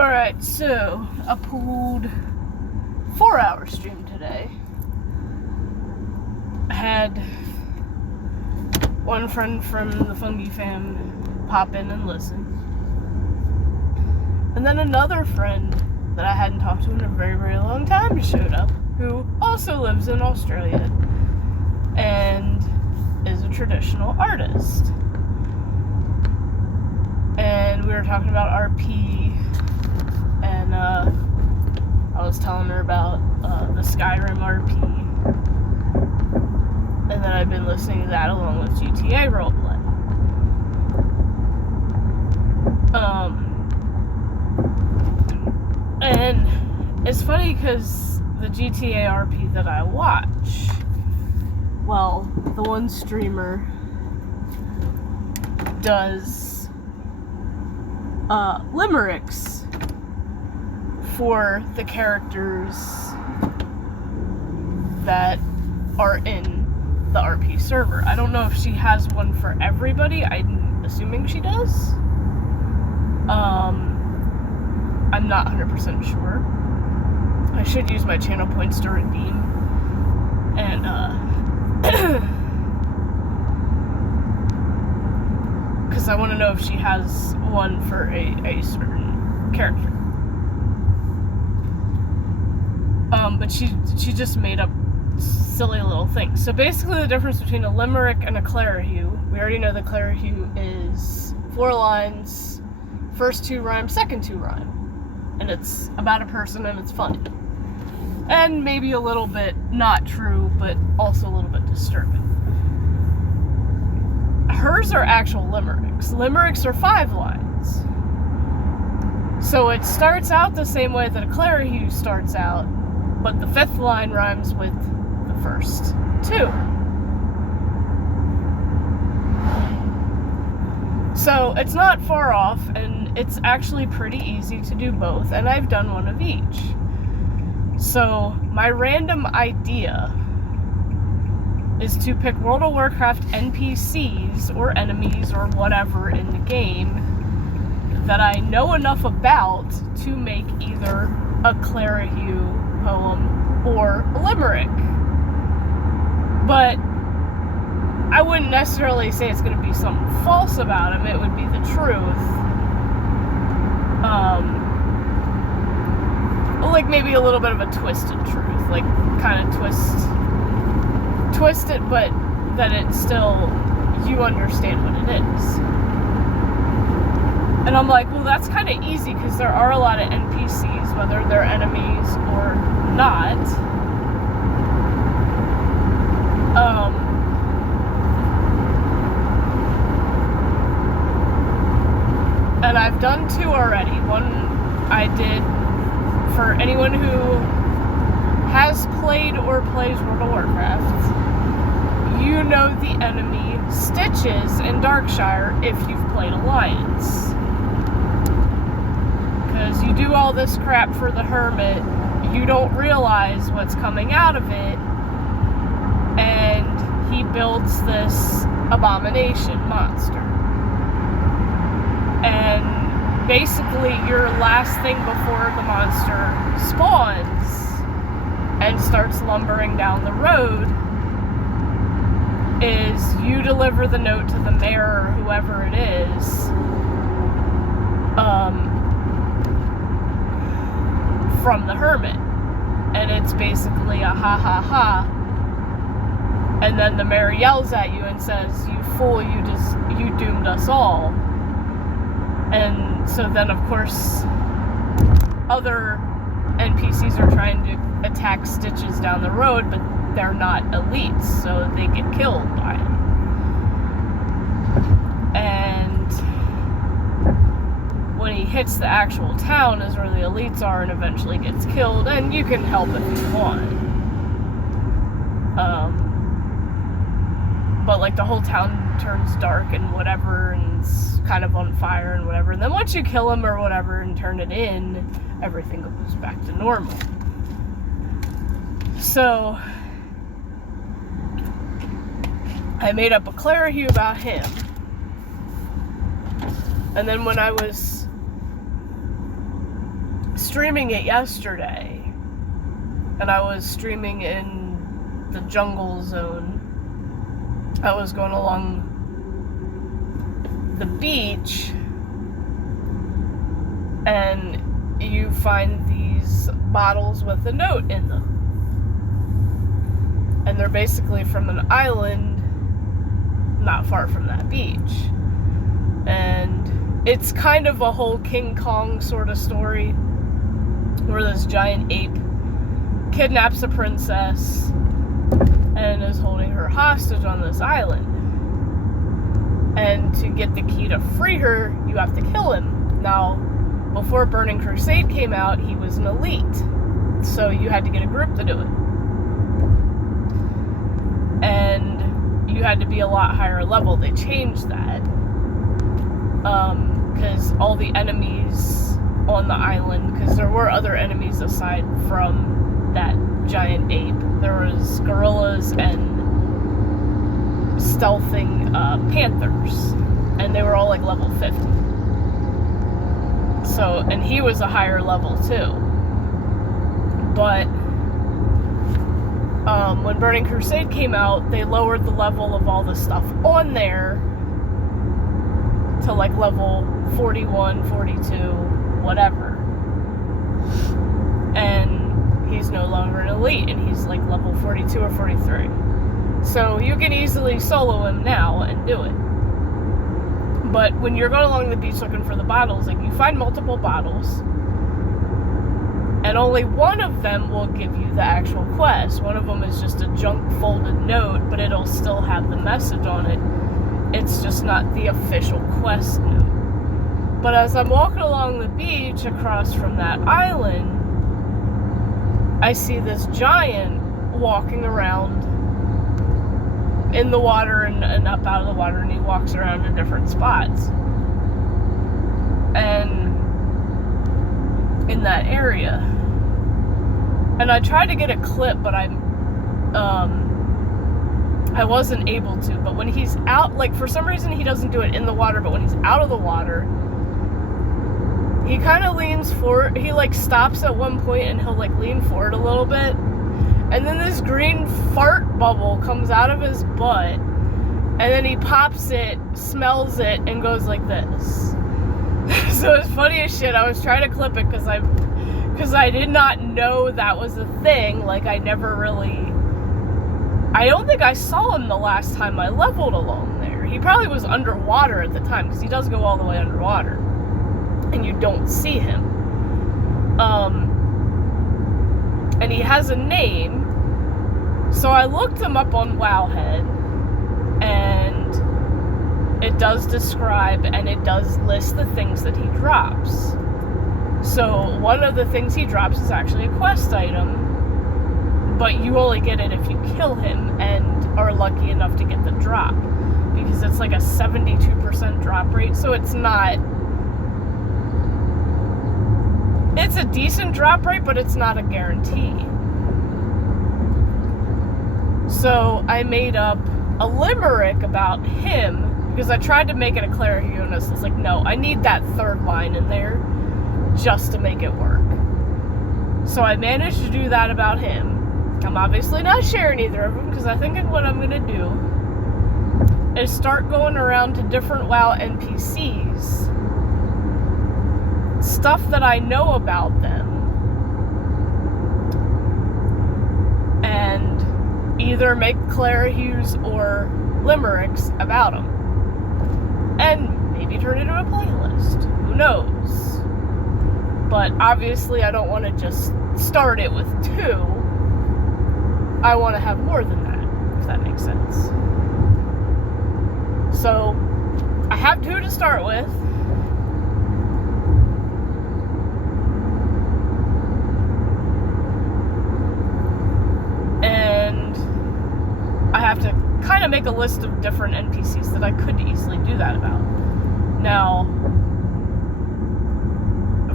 Alright, so I pulled 4-hour stream today. I had one friend from the Fungi fam pop in and listen. And then another friend that I hadn't talked to in a very, very long time showed up, who also lives in Australia and is a traditional artist. And we were talking about RP, and I was telling her about the Skyrim RP, and then I've been listening to that along with GTA Roleplay. And it's funny because the GTA RP that I watch, well, the one streamer does limericks for the characters that are in the RP server. I don't know if she has one for everybody. I'm assuming she does. I'm not 100% sure. I should use my channel points to redeem. And, because I want to know if she has one for a certain character. But she just made up silly little things. So basically the difference between a limerick and a Clerihew, we already know the Clerihew is 4 lines, first 2 rhyme, second 2 rhyme. And it's about a person and it's funny. And maybe a little bit not true, but also a little bit disturbing. Hers are actual limericks. Limericks are 5 lines. So it starts out the same way that a Clerihew starts out, but the 5th line rhymes with the first 2. So it's not far off, and it's actually pretty easy to do both, and I've done one of each. So my random idea is to pick World of Warcraft NPCs or enemies or whatever in the game that I know enough about to make either a Clerihew poem or a limerick. But I wouldn't necessarily say it's going to be something false about him. It would be the truth. Like maybe a little bit of a twisted truth. Like kind of twist it, but that it's still, you understand what it is. And I'm like, well, that's kind of easy because there are a lot of NPCs, whether they're enemies or not. And I've done 2 already. One I did for anyone who has played or plays World of Warcraft. You know the enemy Stitches in Darkshire if you've played Alliance. Because you do all this crap for the Hermit, you don't realize what's coming out of it, and he builds this abomination monster. And basically your last thing before the monster spawns and starts lumbering down the road is you deliver the note to the mayor or whoever it is, from the Hermit. And it's basically a ha ha ha. And then the mayor yells at you and says, "You fool, you doomed us all." And so then, of course, other NPCs are trying to attack Stitches down the road, but they're not elites, so they get killed by it. And when he hits the actual town is where the elites are and eventually gets killed, and you can help if you want. But like the whole town turns dark and whatever, and it's kind of on fire and whatever. And then once you kill him or whatever and turn it in, everything goes back to normal. So I made up a Clerihew about him. And then when I was streaming it yesterday, and I was streaming in the jungle zone. I was going along the beach, and you find these bottles with a note in them. And they're basically from an island not far from that beach. And it's kind of a whole King Kong sort of story, where this giant ape kidnaps a princess and is holding her hostage on this island. And to get the key to free her, you have to kill him. Now, before Burning Crusade came out, he was an elite, so you had to get a group to do it. And you had to be a lot higher level. They changed that. Because all the enemies on the island, because there were other enemies aside from that giant ape. There was gorillas and stealthing panthers. And they were all like level 50. So, and he was a higher level too. But when Burning Crusade came out, they lowered the level of all the stuff on there to like level 41, 42, whatever. And he's no longer an elite, and he's like level 42 or 43. So you can easily solo him now and do it. But when you're going along the beach looking for the bottles, like, you find multiple bottles, and only one of them will give you the actual quest. One of them is just a junk folded note, but it'll still have the message on it. It's just not the official quest note. But as I'm walking along the beach across from that island, I see this giant walking around in the water and up out of the water, and he walks around in different spots. And in that area. And I tried to get a clip, but I wasn't able to. But when he's out, like, for some reason he doesn't do it in the water, but when he's out of the water, he kind of leans forward. He, like, stops at one point, and he'll, like, lean forward a little bit. And then this green fart bubble comes out of his butt, and then he pops it, smells it, and goes like this. So it's funny as shit. I was trying to clip it because I did not know that was a thing. Like, I don't think I saw him the last time I leveled along there. He probably was underwater at the time, because he does go all the way underwater, and you don't see him. And he has a name. So I looked him up on Wowhead, and it does describe, and it does list the things that he drops. So one of the things he drops is actually a quest item, but you only get it if you kill him and are lucky enough to get the drop, because it's like a 72% drop rate, so it's not... It's a decent drop rate, but it's not a guarantee. So I made up a limerick about him, because I tried to make it a Cleriheunus. It's like, no, I need that third line in there just to make it work. So I managed to do that about him. I'm obviously not sharing either of them, because I think what I'm going to do is start going around to different WoW NPCs, stuff that I know about them, and either make Clerihews or limericks about them, and maybe turn it into a playlist. Who knows? But obviously I don't want to just start it with 2. I want to have more than that, if that makes sense. So I have 2 to start with. And I have to kind of make a list of different NPCs that I could easily do that about. Now,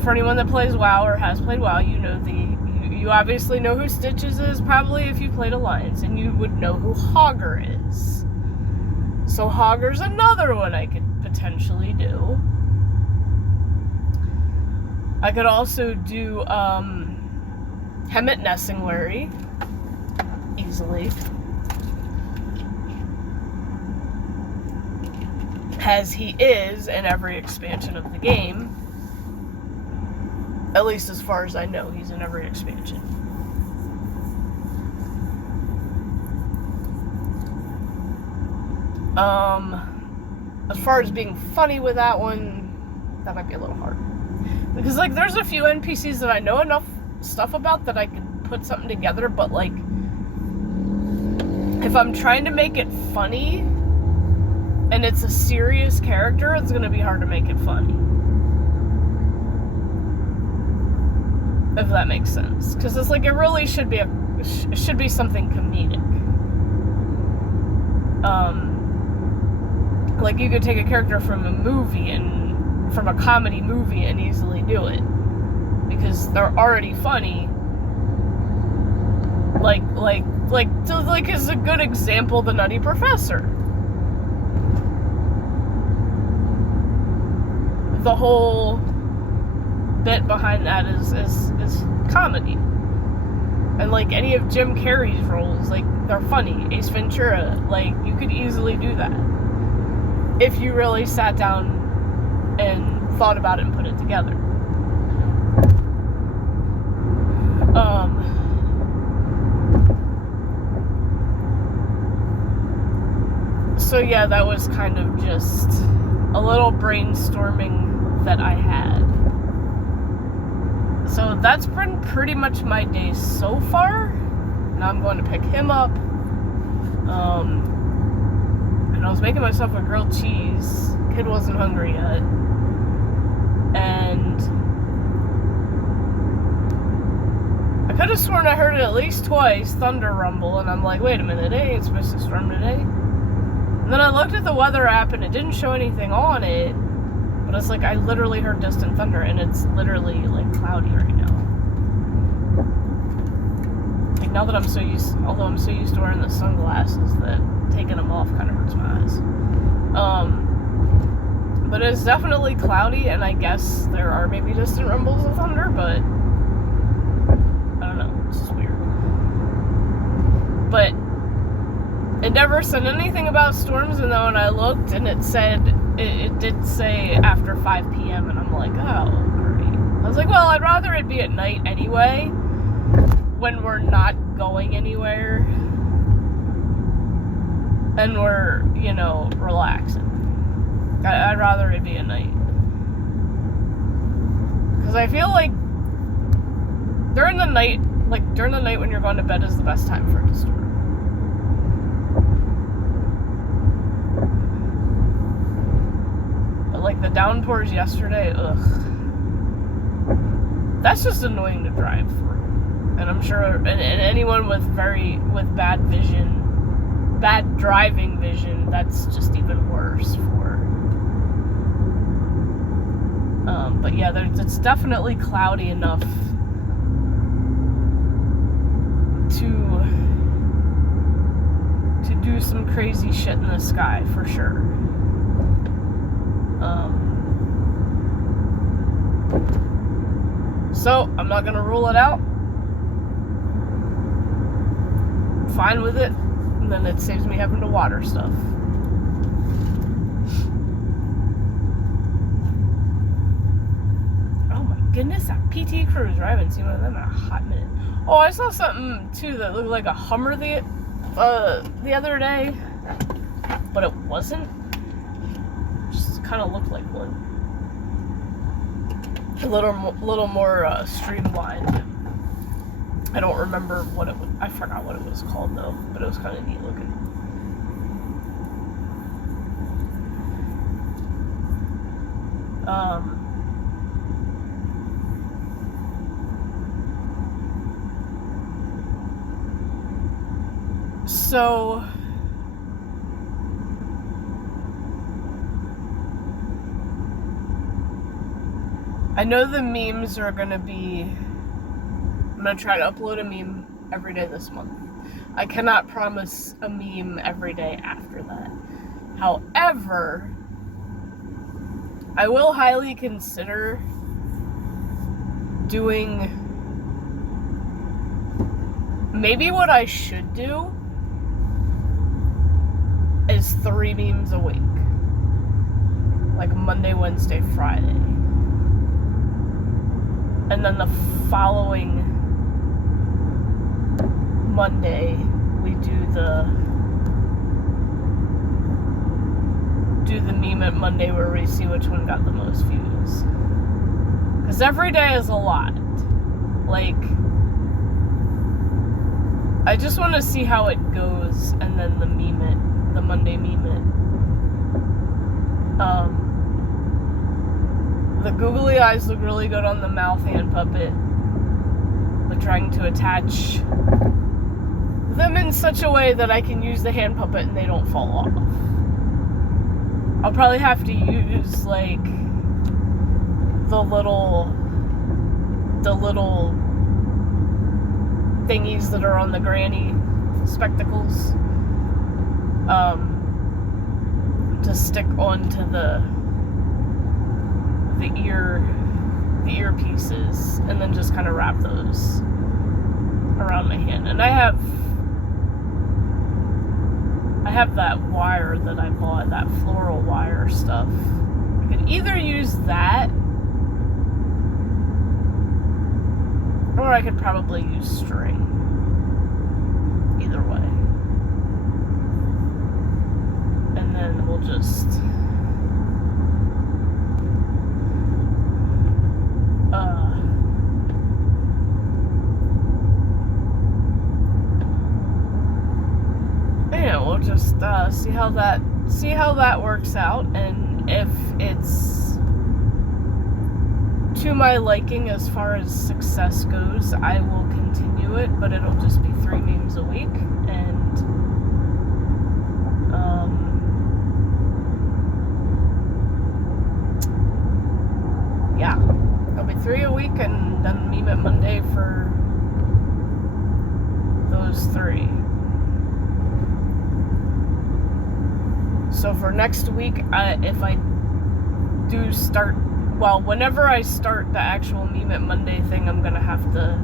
for anyone that plays WoW or has played WoW, you know you obviously know who Stitches is, probably, if you played Alliance, and you would know who Hogger is. So Hogger's another one I could potentially do. I could also do Hemet Nessingwary easily, as he is in every expansion of the game. At least as far as I know, he's in every expansion. As far as being funny with that one, that might be a little hard. Because, like, there's a few NPCs that I know enough stuff about that I could put something together, but, like, if I'm trying to make it funny, and it's a serious character, it's gonna be hard to make it funny. If that makes sense. Because it's like, it really should be something comedic. Like, you could take a character from a movie from a comedy movie and easily do it. Because they're already funny. Like is a good example, the Nutty Professor. The whole bit behind that is comedy. And, like, any of Jim Carrey's roles, like, they're funny. Ace Ventura, like, you could easily do that if you really sat down and thought about it and put it together. So yeah, that was kind of just a little brainstorming that I had. So that's been pretty much my day so far. Now I'm going to pick him up. And I was making myself a grilled cheese. Kid wasn't hungry yet. And I could have sworn I heard it at least twice, thunder rumble, and I'm like, wait a minute, it ain't supposed to storm today. And then I looked at the weather app and it didn't show anything on it. But it's like, I literally heard distant thunder, and it's literally, like, cloudy right now. Like, now that I'm so used to wearing the sunglasses, that taking them off kind of hurts my eyes. But it's definitely cloudy, and I guess there are maybe distant rumbles of thunder, but I don't know, it's just weird. But it never said anything about storms, and then when I looked, and it did say after 5 p.m., and I'm like, oh, great. I was like, well, I'd rather it be at night anyway, when we're not going anywhere, and we're, you know, relaxing. I'd rather it be at night. Because I feel like during the night when you're going to bed is the best time for it to storm. Like the downpours yesterday, ugh. That's just annoying to drive through. And I'm sure, and anyone with bad vision, bad driving vision, that's just even worse for. But yeah, it's definitely cloudy enough to do some crazy shit in the sky, for sure. So, I'm not gonna rule it out. I'm fine with it. And then it saves me having to water stuff. Oh my goodness, that PT Cruiser. I haven't seen one of them in a hot minute. Oh, I saw something too that looked like a Hummer the other day. But it wasn't. It just kind of looked like one. A little more streamlined. I don't remember what it was. I forgot what it was called though, but it was kind of neat looking. So I know the memes are gonna be, I'm gonna try to upload a meme every day this month. I cannot promise a meme every day after that. However, I will highly consider doing... Maybe what I should do is 3 memes a week. Like Monday, Wednesday, Friday. And then the following Monday, we do the meme at Monday where we see which one got the most views. Because every day is a lot. Like, I just want to see how it goes, and then the meme it, the Monday meme it. The googly eyes look really good on the mouth hand puppet. But trying to attach them in such a way that I can use the hand puppet and they don't fall off. I'll probably have to use, like, the little thingies that are on the granny spectacles, to stick onto the earpieces, and then just kind of wrap those around my hand. And I have that wire that I bought, that floral wire stuff. I could either use that, or I could probably use string. Either way. And then we'll just... yeah, we'll just see how that works out, and if it's to my liking as far as success goes, I will continue it, but it'll just be 3 memes a week, and yeah, it'll be 3 a week, and then meme at Monday for those 3. So for next week, if I do start, well, whenever I start the actual meme at Monday thing, I'm gonna have to,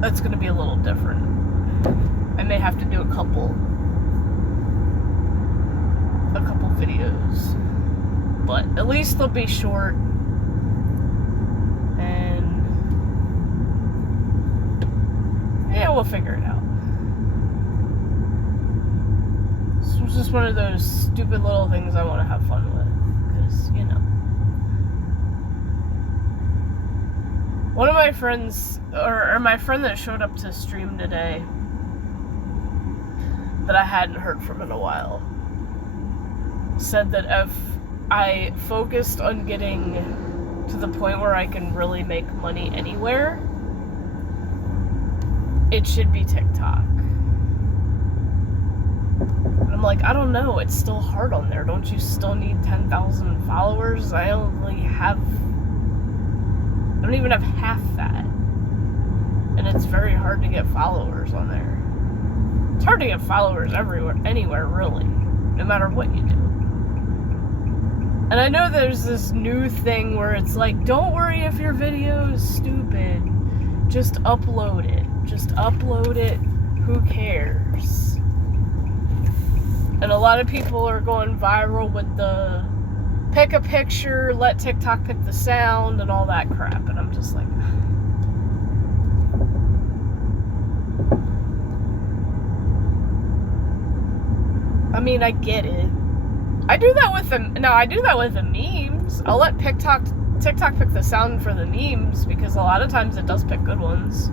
that's gonna be a little different. I may have to do a couple videos, but at least they'll be short, and yeah, we'll figure it out. It's just one of those stupid little things I want to have fun with, because, you know. One of my friends, or my friend that showed up to stream today, that I hadn't heard from in a while, said that if I focused on getting to the point where I can really make money anywhere, it should be TikTok. And I'm like, I don't know, it's still hard on there. Don't you still need 10,000 followers? I don't even have half that. And it's very hard to get followers on there. It's hard to get followers anywhere, really. No matter what you do. And I know there's this new thing where it's like, don't worry if your video is stupid. Just upload it. Just upload it. Who cares? And a lot of people are going viral with the pick a picture, let TikTok pick the sound, and all that crap. And I'm just like... I mean, I get it. I do that with the memes. I'll let TikTok pick the sound for the memes, because a lot of times it does pick good ones.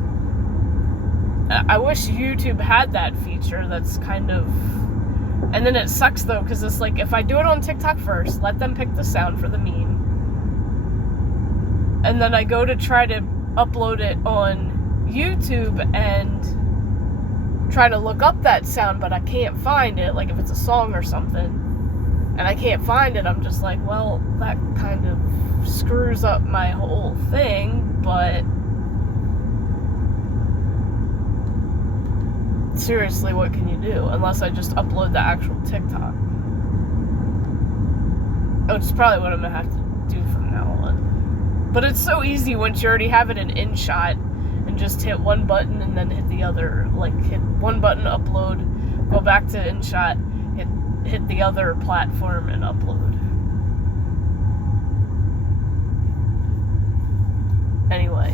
I wish YouTube had that feature that's kind of... And then it sucks, though, because it's like, if I do it on TikTok first, let them pick the sound for the meme, and then I go to try to upload it on YouTube and try to look up that sound, but I can't find it, like if it's a song or something, and I can't find it, I'm just like, well, that kind of screws up my whole thing, but... seriously, what can you do? Unless I just upload the actual TikTok. Which is probably what I'm gonna have to do from now But it's so easy once you already have it in InShot and just hit one button and then hit the other. Like, hit one button, upload, go back to InShot, hit the other platform and upload. Anyway,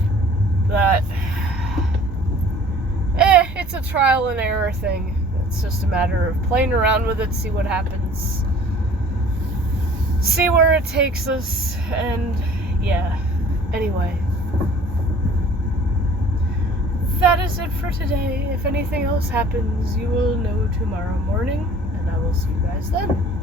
it's a trial and error thing. It's just a matter of playing around with it, see what happens, see where it takes us, and yeah. Anyway, that is it for today. If anything else happens, you will know tomorrow morning, and I will see you guys then.